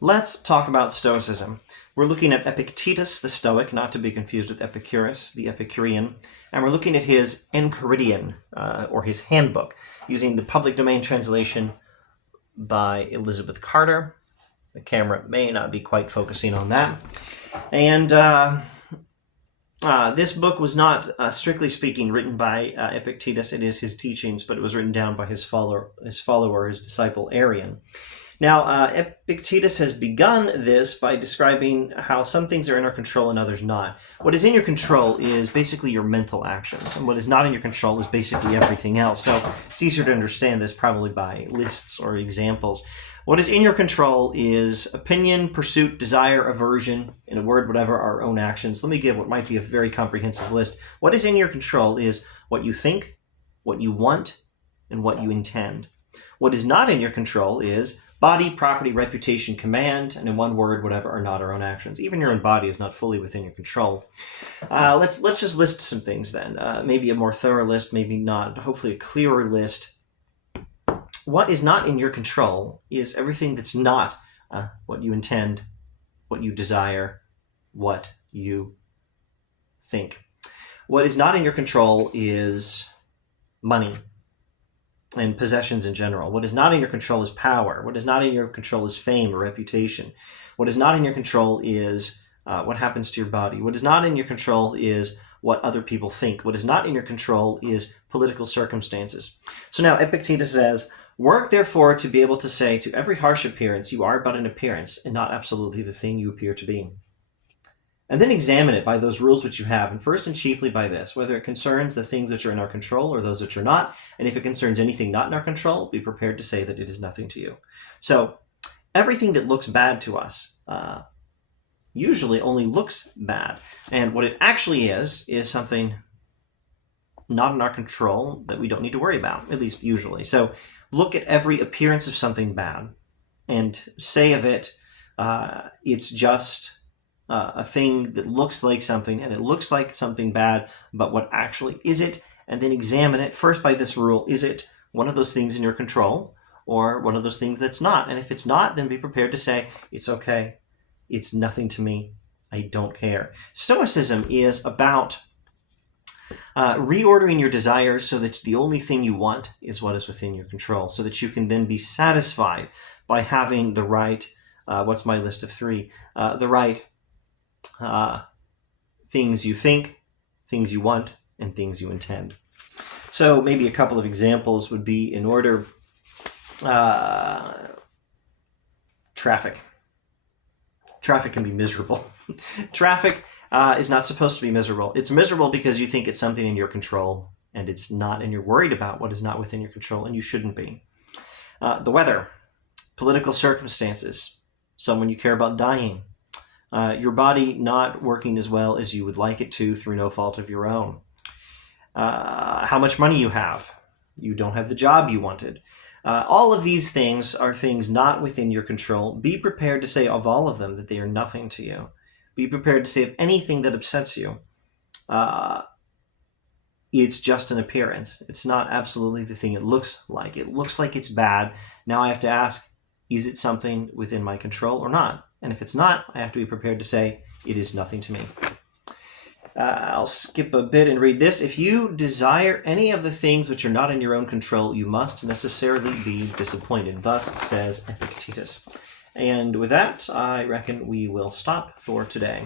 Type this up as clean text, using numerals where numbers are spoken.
Let's talk about Stoicism. We're looking at Epictetus, the Stoic, not to be confused with Epicurus, the Epicurean, and we're looking at his Enchiridion, or his handbook, using the public domain translation by Elizabeth Carter. The camera may not be quite focusing on that. And this book was not, strictly speaking, written by Epictetus. It is his teachings, but it was written down by his his disciple Arian. Now, Epictetus has begun this by describing how some things are in our control and others not. What is in your control is basically your mental actions, and what is not in your control is basically everything else. So it's easier to understand this probably by lists or examples. What is in your control is opinion, pursuit, desire, aversion, in a word, whatever, our own actions. Let me give what might be a very comprehensive list. What is in your control is what you think, what you want, and what you intend. What is not in your control is body, property, reputation, command, and in one word, whatever are not our own actions. Even your own body is not fully within your control. Let's just list some things then. Maybe a more thorough list, maybe not. Hopefully a clearer list. What is not in your control is everything that's not what you intend, what you desire, what you think. What is not in your control is money and possessions in general. What is not in your control is power. What is not in your control is fame or reputation. What is not in your control is what happens to your body. What is not in your control is what other people think. What is not in your control is political circumstances. So now Epictetus says, work therefore to be able to say to every harsh appearance, you are but an appearance and not absolutely the thing you appear to be. And then examine it by those rules which you have, and first and chiefly by this, whether it concerns the things which are in our control or those which are not, and if it concerns anything not in our control, be prepared to say that it is nothing to you. So everything that looks bad to us usually only looks bad, and what it actually is something not in our control that we don't need to worry about, at least usually. So look at every appearance of something bad and say of it, it's just a thing that looks like something, and it looks like something bad, but what actually is it? And then examine it first by this rule. Is it one of those things in your control or one of those things that's not? And if it's not, then be prepared to say, it's okay. It's nothing to me. I don't care. Stoicism is about reordering your desires so that the only thing you want is what is within your control, so that you can then be satisfied by having the right, what's my list of three? The right things you think, things you want, and things you intend. So maybe a couple of examples would be in order. Traffic. Traffic can be miserable. Traffic is not supposed to be miserable. It's miserable because you think it's something in your control, and it's not, and you're worried about what is not within your control, and you shouldn't be. The weather, political circumstances, someone you care about dying, your body not working as well as you would like it to through no fault of your own. How much money you have. You don't have the job you wanted. All of these things are things not within your control. Be prepared to say of all of them that they are nothing to you. Be prepared to say of anything that upsets you, it's just an appearance. It's not absolutely the thing it looks like. It looks like it's bad. Now I have to ask, is it something within my control or not? And if it's not, I have to be prepared to say, it is nothing to me. I'll skip a bit and read this. If you desire any of the things which are not in your own control, you must necessarily be disappointed. Thus says Epictetus. And with that, I reckon we will stop for today.